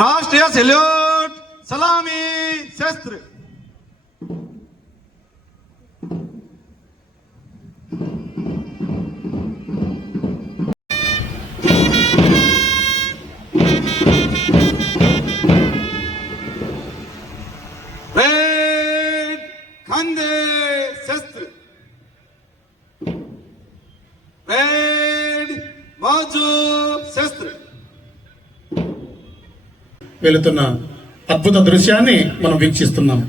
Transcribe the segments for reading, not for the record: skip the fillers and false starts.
राष्ट्रीय सैल्यूट सलामी शस्त्र। कंधे शस्त्र। बाजू शस्त्र। వెళుతున్న అద్భుత దృశ్యాన్ని మనం వీక్షిస్తున్నాం.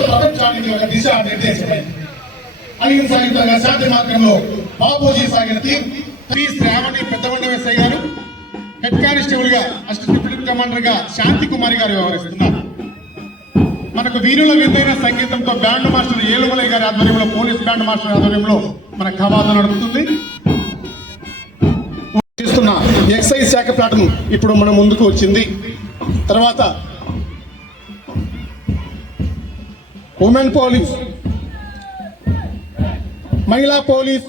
ప్రపంచానికి ఒక దిశ నిర్దేశమైంది. అహింసాయుతంగా శాంతి మార్గంలో బాపూజీ సాగిన పి శ్రావణి పెద్దమండవేశ్వర గారు హెడ్ కానిస్టేబుల్ గా అసిస్టెంట్ డిప్యూటీ కమాండర్ గా శాంతి కుమారి గారు వ్యవహరిస్తున్నారు. మనకు వీరుల విందైన సంగీతంతో బ్యాండ్ మాస్టర్ ఏలుమలై గారి ఆధ్వర్యంలో పోలీస్ బ్యాండ్ మాస్టర్ ఆధ్వర్యంలో మన కవాతు నడుపుతుంది. ఎక్సైజ్ శాఖ ప్లాటూన్ ఇప్పుడు మన ముందుకు వచ్చింది. తర్వాత ఉమెన్ పోలీస్, మహిళా పోలీస్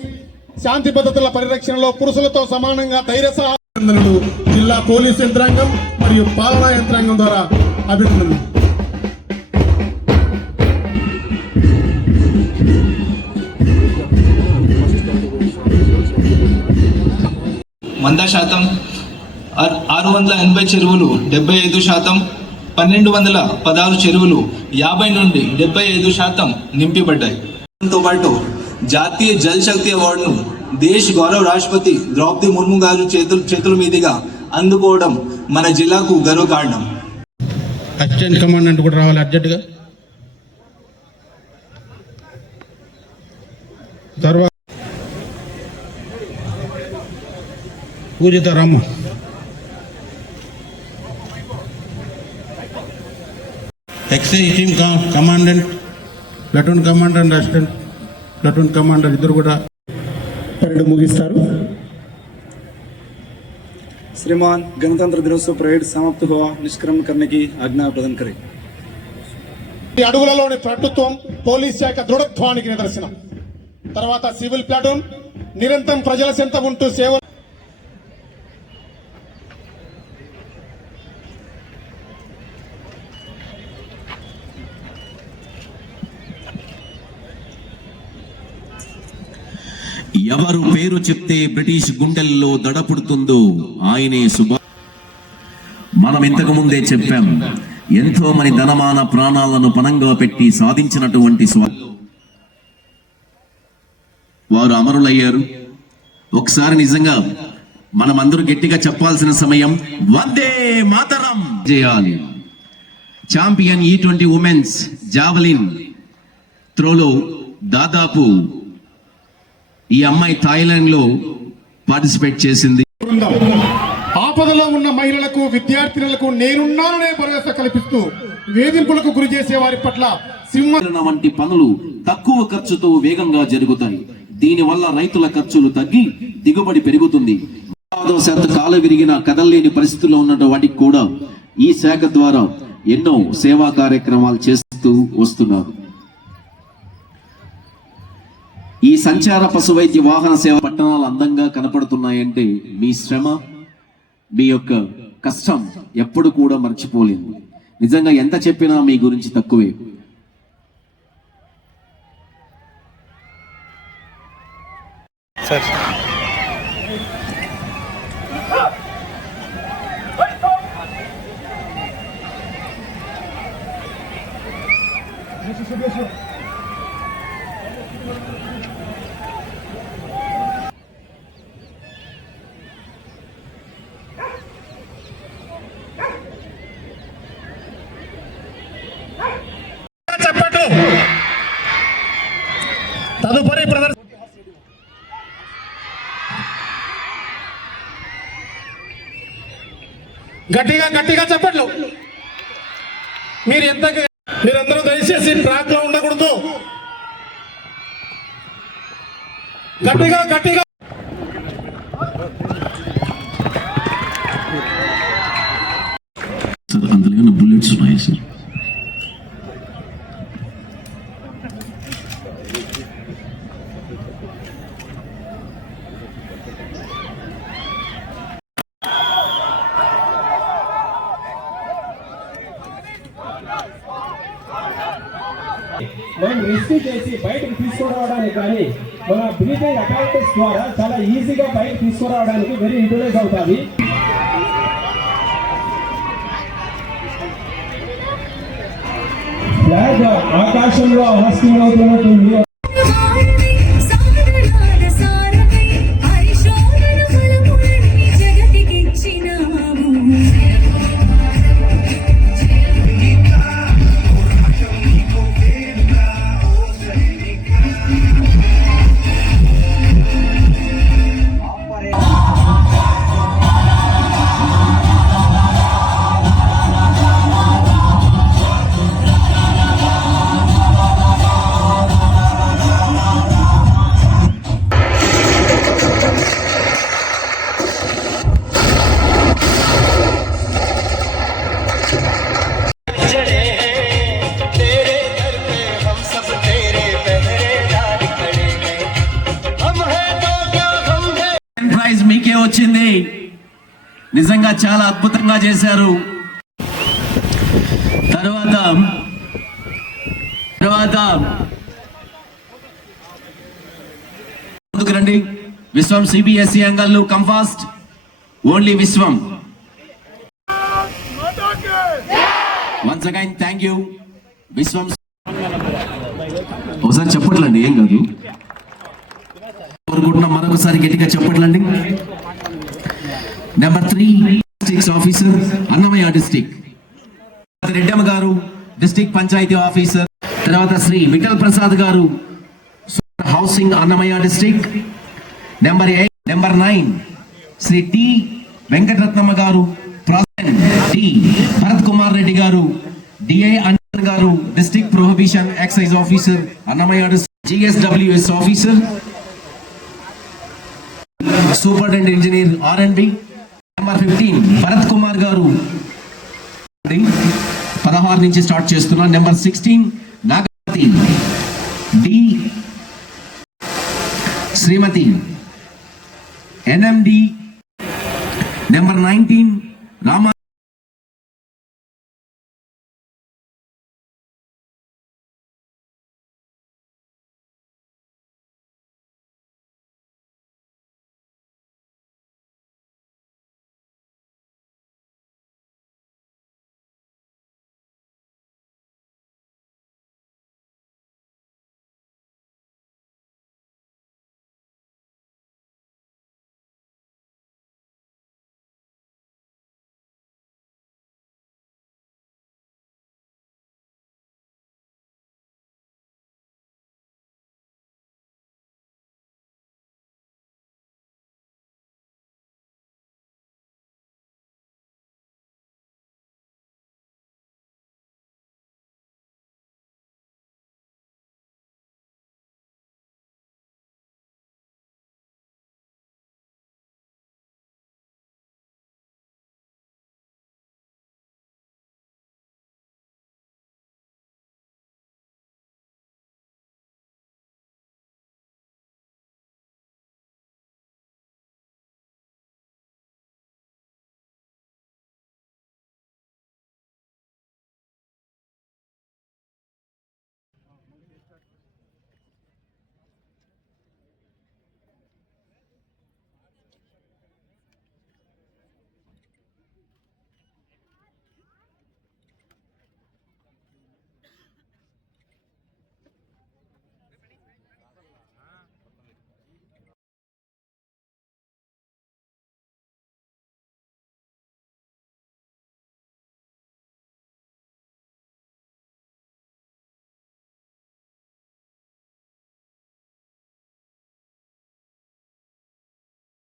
శాంతి భద్రతల పరిరక్షణలో పురుషులతో సమానంగా ధైర్య సాహసాలు జిల్లా పోలీస్ యంత్రాంగం మరియు పాలనా యంత్రాంగం ద్వారా అభినందనలు. వంద శాతం 680 చెరువులు 75%, 1216 చెరువులు 50 నుండి 75% నింపిబడ్డాయి. తో పాటు జాతీయ జల్ శక్తి అవార్డును దేశ్ గౌరవ రాష్ట్రపతి ద్రౌపది ముర్ము గారు చేతుల మీదుగా అందుకోవడం మన జిల్లాకు గర్వకారణం. అసిస్టెంట్ కమాండెంట్ కూడా రావాలి అర్జెంటుగా. తర్వాత Pujitharamma, excise team commandant, platoon commandant, assistant platoon commander ఇద్దరు కూడా పరేడ్ ముగిస్తారు. श्रीमान गणतंत्र दिनोत्सव परेड समाप्त हुआ, निष्क्रमण करने की आज्ञा प्रदान करें. ఈ అడుగులలోని ప్రభుత్వం పోలీస్ శాఖ దృఢత్వానికి నిదర్శనం. తర్వాత సివిల్ ప్లాటూన్ నిరంతరం ప్రజల చెంత ఉంటూ సేవ. ఎవరు పేరు చెప్తే బ్రిటిష్ గుండెల్లో దడపుడుతుందో ఆయనే మనం ఇంతకు ముందే చెప్పాం. ఎంతో మంది ధనమాన ప్రాణాలను పణంగా పెట్టి సాధించినటువంటి వారు అమరులయ్యారు. ఒకసారి నిజంగా మనం అందరూ గట్టిగా చెప్పాల్సిన సమయం. వందే మాతరం చేయాలి. ఛాంపియన్ E20 ఉమెన్స్ జావలిన్ త్రోలో దాదాపు ఈ అమ్మాయి థాయిలాండ్ లో పార్టిసిపేట్ చేసింది. ఆపదలో ఉన్న మహిళలకు, విద్యార్థినులకు నేనున్నాననే భరోసా కల్పిస్తూ వేధింపులకు గురి చేసే వారి పట్ల సింహం వంటి పనులు తక్కువ ఖర్చుతో వేగంగా జరుగుతాయి. దీనివల్ల రైతుల ఖర్చులు తగ్గి దిగుబడి పెరుగుతుంది. కాలు విరిగిన కదల్లేని పరిస్థితుల్లో ఉన్న వాటికి కూడా ఈ శాఖ ద్వారా ఎన్నో సేవా కార్యక్రమాలు చేస్తూ వస్తున్నారు. ఈ సంచార పశు వైద్య వాహన సేవ పట్టణాలు అందంగా కనపడుతున్నాయంటే మీ శ్రమ, మీ యొక్క కష్టం ఎప్పుడు కూడా మర్చిపోలేదు. నిజంగా ఎంత చెప్పినా మీ గురించి తక్కువే. తదుపరి గట్టిగా గట్టిగా చెప్పట్లు. మీరందరూ దయచేసి ట్రాక్ లో ఉండకూడదు. గట్టిగా గట్టిగా అందులో బుల్లెట్స్ ఉన్నాయి సార్. మనం రిస్క్ చేసి బయటకు తీసుకురావడానికి కానీ మన బ్రీతింగ్ అపారటస్ ద్వారా చాలా ఈజీగా బయటకు తీసుకురావడానికి వెరీ యూటిలైజ్ అవుతుంది. ఫ్లాగ్ ఆకాశంలో హాస్టింగ్ అవుతున్నట్టుంది. ప్రైజ్ మీకే వచ్చింది. నిజంగా చాలా అద్భుతంగా చేశారు. తర్వాత ముందుకు రండి. విశ్వం సిబిఎస్ఈ అంగళ్ళు come fast. Only Viswam. Once again thank you Viswam. ఒకసారి చెప్పట్లండి, ఏం కాదు. కోరుకుంటున్నాం మరొకసారి గట్టిగా చెప్పట్లండి. Number 3 district officer Annamayya district. Reddamma గారు డిస్ట్రిక్ట్ పంచాయతీ ఆఫీసర్. తర్వాత శ్రీ విఠల్ ప్రసాద్ గారు housing Annamayya district. Number 8 number 9 Shri T Venkataratnamma గారు టి భరత్ కుమార్ రెడ్డి గారు డిఐ అన్వర్ గారు district prohibition excise officer Annamayya district. GSWS officer superintendent engineer R&D. Number 15 Bharat Kumar గారు 16 నుంచి స్టార్ట్ చేస్తున్నా. Number 16 Nagavathi D Srimathi NMD. Number 19 Rama